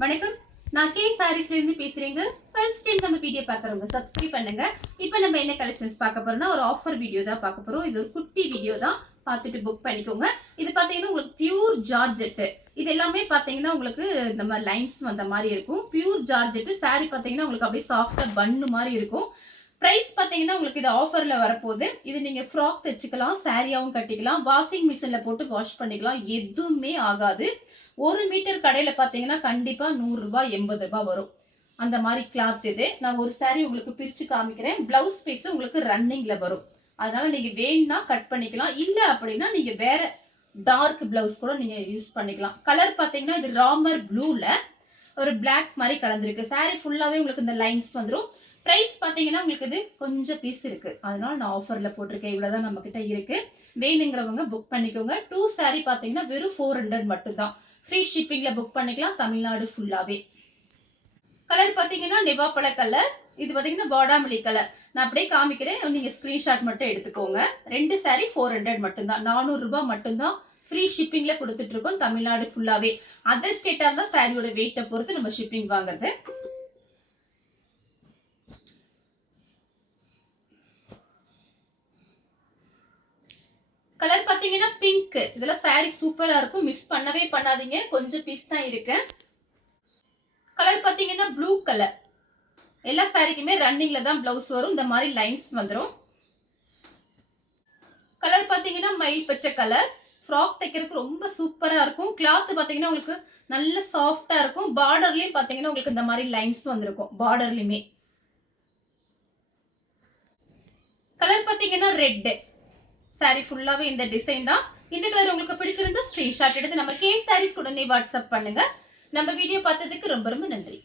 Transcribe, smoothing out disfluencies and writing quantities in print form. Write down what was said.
வணக்கம். நான் கே சாரீஸ்ல இருந்து பேசுறேங்க. ஃபர்ஸ்ட் டைம் நம்ம வீடியோ பார்க்குறவங்க சப்ஸ்கிரைப் பண்ணுங்க. இப்போ நம்ம என்ன கலெக்ஷன்ஸ் பார்க்க போறோம்னா ஒரு ஆஃபர் வீடியோ தான் பார்க்க போறோம். இது ஒரு குட்டி வீடியோ தான், பார்த்துட்டு புக் பண்ணிக்கோங்க. இது பார்த்தீங்கன்னா உங்களுக்கு பியூர் ஜார்ஜெட். இது எல்லாமே பார்த்தீங்கன்னா உங்களுக்கு இந்த மாதிரி லைன்ஸ் வந்த மாதிரி இருக்கும். பியூர் ஜார்ஜெட் சாரி பார்த்தீங்கன்னா உங்களுக்கு அப்படியே சாஃப்டா பன்னு மாதிரி இருக்கும். பிரைஸ் பார்த்தீங்கன்னா உங்களுக்கு இது ஆஃபர்ல வரப்போகுது. இது நீங்க ஃப்ராக் தைச்சுக்கலாம், சாரியாவும் கட்டிக்கலாம், வாஷிங் மிஷின்ல போட்டு வாஷ் பண்ணிக்கலாம், எதுவுமே ஆகாது. 1 மீட்டர் கடையில பார்த்தீங்கன்னா கண்டிப்பா ரூ. 100 ரூ. 80 வரும். அந்த மாதிரி கிளாத் இது. நான் ஒரு சாரி உங்களுக்கு பிரிச்சு காமிக்கிறேன். பிளவுஸ் பீஸ் உங்களுக்கு ரன்னிங்ல வரும். அதனால நீங்க வேணும்னா கட் பண்ணிக்கலாம், இல்ல அப்படின்னா நீங்க வேற டார்க் பிளவுஸ் கூட நீங்க யூஸ் பண்ணிக்கலாம். கலர் பார்த்தீங்கன்னா இது ராமர் ப்ளூல ஒரு பிளாக் மாதிரி கலந்துருக்கு. சாரி ஃபுல்லாவே உங்களுக்கு இந்த லைன்ஸ் வந்துடும். பிரைஸ் பார்த்தீங்கன்னா உங்களுக்கு இது கொஞ்சம் பீஸ் இருக்கு, அதனால நான் ஆஃபர்ல போட்டிருக்கேன். இவ்வளவுதான் நம்ம கிட்ட இருக்கு. வேணுங்கிறவங்க புக் பண்ணிக்கோங்க. 2 சாரி பார்த்தீங்கன்னா வெறும் 400 மட்டும் தான். ஃப்ரீ ஷிப்பிங்ல புக் பண்ணிக்கலாம் தமிழ்நாடு ஃபுல்லாவே. கலர் பார்த்தீங்கன்னா நிவாப்பழ கலர். இது பார்த்தீங்கன்னா பாடாமல்லி கலர். நான் அப்படியே காமிக்கிறேன், நீங்க ஸ்கிரீன்ஷாட் மட்டும் எடுத்துக்கோங்க. 2 சாரி 400 மட்டும் தான், 400 ரூபாய் மட்டும் தான். ஃப்ரீ ஷிப்பிங்ல கொடுத்துட்டு இருக்கோம் தமிழ்நாடு ஃபுல்லாவே. அதர் ஸ்டேட்டா இருந்தா சாரியோட வெயிட்டை பொறுத்து நம்ம ஷிப்பிங் வாங்குறது. கலர் பாத்தீங்கன்னா பிங்க். இதுல சாரி சூப்பரா இருக்கும், மிஸ் பண்ணவே பண்ணாதீங்க. கொஞ்சம் பீஸ் தான் இருக்கு. கலர் பாத்தீங்கன்னா ப்ளூ கலர். எல்லா சாரிக்குமே ரன்னிங்ல தான் பிளவுஸ் வரும். இந்த மாதிரி லைன்ஸ் வந்துடும். கலர் பாத்தீங்கன்னா மயில் பச்சை கலர். ஃப்ராக் தைக்கிறதுக்கு ரொம்ப சூப்பரா இருக்கும். கிளாத் பாத்தீங்கன்னா உங்களுக்கு நல்ல சாஃப்டா இருக்கும். பார்டர்லயும் பாத்தீங்கன்னா உங்களுக்கு இந்த மாதிரி லைன்ஸ் வந்திருக்கும் பார்டர்லயுமே. கலர் பாத்தீங்கன்னா ரெட். சாரி ஃபுல்லாவே இந்த டிசைன் தான். இந்த கலர் உங்களுக்கு பிடிச்சிருந்தா ஸ்கிரீன்ஷாட் எடுத்து நம்ம கே சாரீஸ் உடனே வாட்ஸ்அப் பண்ணுங்க. நம்ம வீடியோ பார்த்ததுக்கு ரொம்ப ரொம்ப நன்றி.